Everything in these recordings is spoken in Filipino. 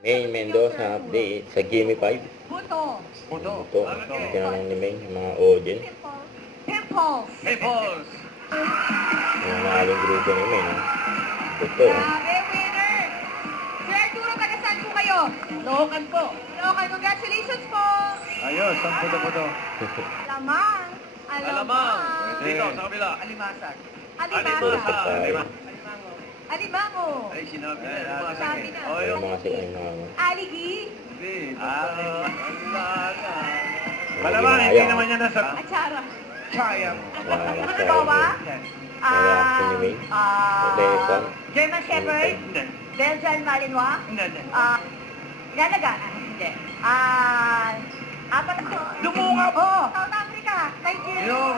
May Mendoza update sa Gimme 5. Buto. Ito, tinanong ni May, yung mga audience. Pimples. Pimples! Yung naaling grupo ni May. Ito, Grabe, winner. Sir Arturo, taga saan po kayo? Lokan po! Okay, congratulations po. Ayos, ang puto-puto. Alamang. Alamang! Dito, sa kabila. Alimasag. puro sa Alimasag. tayo. Alimango. Ay, sinabi na. Sabi na. Oh, Yung yung... mga sila yung mga... Aligi. Hindi, basta... Malamang, hindi naman niya nasa... Atsara. Chayang. Bawa. Reaction ni May. Lesson. German Shepherd. Hindi. Belgian Malinois. Hindi. Galaga. Hindi. Apat ako. Lumungap! Oo. South Africa. Nigeria. Yung...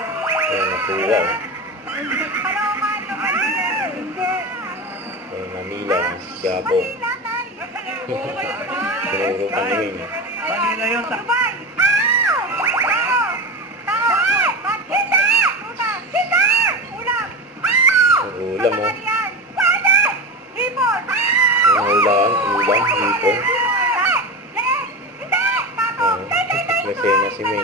Yung Natura. Paloman. Hindi. Yung Manila. Gabo. Manila, tay. Sinuro pa ni May. Manila yun sa... Dubai. Tao. Tao. Hindi. Hindi. Ulam. Yung ulam, oh. Yan. Pwede. Hipon. Yung ulam, hipon. Leeg. Hindi. Patong. Lasena si May.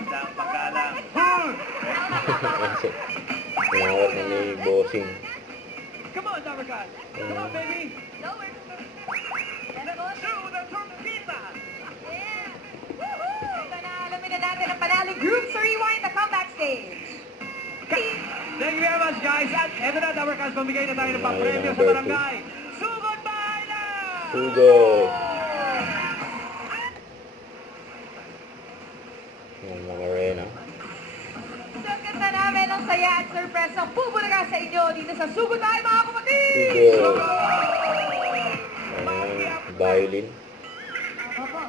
Isang pagkalang. Kasi, tinawag na ni Bossing. Come on, Damarcad! Come on, baby! Lower. To the tortilla! Yeah. Woohoo! Ito na, alamin na natin ang panaling group sa Rewind, the comeback stage. Thank you very much, guys. At eto na, Damarcad, pamigay na tayo ng papremyo sa barangay. Sugod Bahala! Sugod! Yung mga rena. So, ganda namin ang saya at surprise ang bubulaga sa inyo dito sa Sugod tayo, mga kapatid! Sugod! Violin. Opo.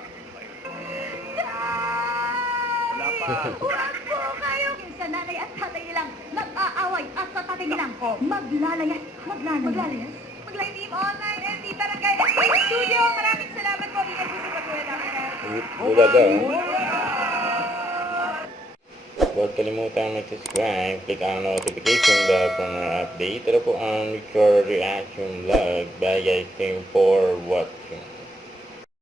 Wala pa. Huwag po kayo! Sa nanay at tatay nilang nag-aaway at sa tatay nilang maglalayas. Maglalayas? Maglay team online and di barangay at team studio. Maraming salamat po. Ingat po sa pag-uwi namin. Bulaga, oh. Huwag kalimutan mag-subscribe, click ang notification bell for more update. Ito po ang Richard Reaction Vlog. Bye guys, thank you for watching.